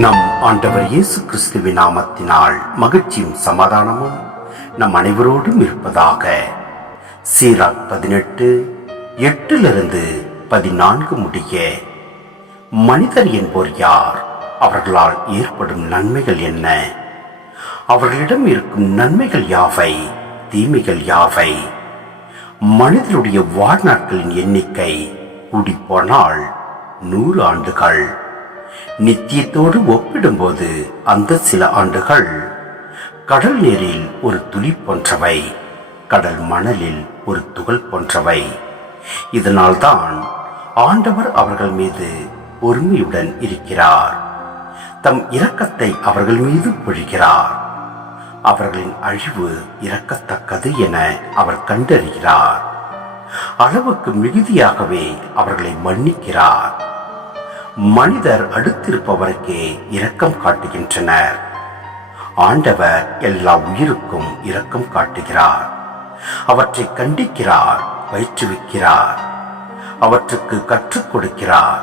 நம் ஆண்டவர் இயேசு கிறிஸ்துவின் நாமத்தினால் மகிழ்ச்சியும் சமாதானமும் நம் அனைவரோடும் இருப்பதாக. சீராக் 18:8-14 முடிய. மனிதர் என்போர் யார்? அவர்களால் ஏற்படும் நன்மைகள் என்ன? அவர்களிடம் இருக்கும் நன்மைகள் யாவை? தீமைகள் யாவை? மனிதனுடைய வாழ்நாட்களின் எண்ணிக்கை கூடிப்போனால் 100 ஆண்டுகள். நித்தியத்தோடு ஒப்பிடும்போது அந்த சில ஆண்டுகள் கடல் நீரில் ஒரு துளி போன்றவை, கடல் மணலில் ஒரு துகள் போன்றவை. இதனால்தான் ஆண்டவர் அவர்கள் மீது பொறுமையுடன் இருக்கிறார். தம் இரக்கத்தை அவர்கள் மீது பொழிகிறார். அவர்களின் அழிவு இரக்கத்தக்கது என அவர் கண்டறிகிறார். அளவுக்கு மிகுதியாகவே அவர்களை மன்னிக்கிறார். மனிதர் அடுத்திருப்பவருக்கே இரக்கம் காட்டுகின்றனர். ஆண்டவர் எல்லா உயிருக்கும் இரக்கம் காட்டுகிறார். அவற்றை கண்டிக்கிறார், பயிற்றுவிக்கிறார், அவற்றுக்கு கற்றுக் கொடுக்கிறார்.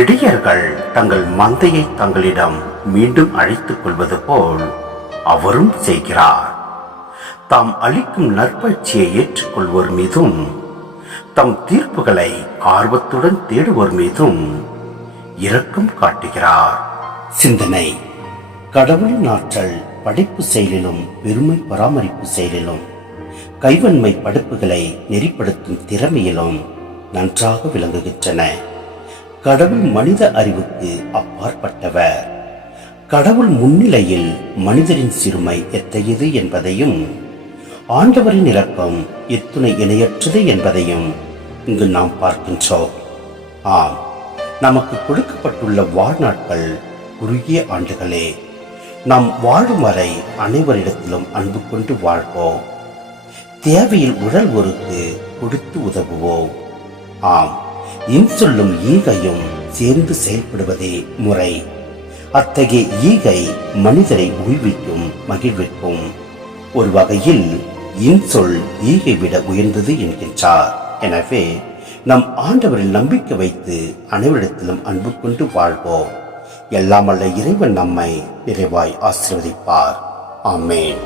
இடையர்கள் தங்கள் மந்தையை தங்களிடம் மீண்டும் அழைத்துக் கொள்வது போல் அவரும் செய்கிறார். தாம் அளிக்கும் நற்பயிற்சியை ஏற்றுக்கொள்வோர் மீதும் தம் தீர்ப்புகளை ஆர்வத்துடன் தேடுவோர் மீதும் இரக்கம் காட்டுகிறார். சிந்தனை: கடவுளின் ஆற்றல் படைப்பு செயலிலும் பெருமை பராமரிப்பு செயலிலும் கைவன்மை படைப்புகளை நெறிப்படுத்தும் திறமையிலும் நன்றாக விளங்குகின்றன. கடவுள் மனித அறிவுக்கு அப்பாற்பட்டவர். கடவுள் முன்னிலையில் மனிதரின் சிறுமை எத்தகையது என்பதையும் ஆண்டவரின் இரக்கம் எத்துணை இணையற்றது என்பதையும் இங்கு நாம் பார்க்கின்றோம். ஆம், நமக்கு கொடுக்கப்பட்டுள்ள வாழ்நாட்கள் குறுகிய ஆண்டுகளே. நாம் வாழும் வரை அனைவரிடத்திலும் அன்பு கொண்டு வாழ்வோம். தேவையில் உடல் ஒருக்கு கொடுத்து உதவுவோம். ஆம், இன்சொல்லும் ஈகையும் சேர்ந்து செயல்படுவதே முறை. அத்தகைய ஈகை மனிதரை உய்விக்கும், மகிழ்விக்கும். ஒரு வகையில் இன்சொல் ஈகை விட உயர்ந்தது என்கின்றார். எனவே நம் ஆண்டவரில் நம்பிக்கை வைத்து அனைவரிடத்திலும் அன்பு கொண்டு வாழ்வோம். எல்லாம் வல்ல இறைவன் நம்மை நிறைவாய் ஆசீர்வதிப்பார். ஆமென்.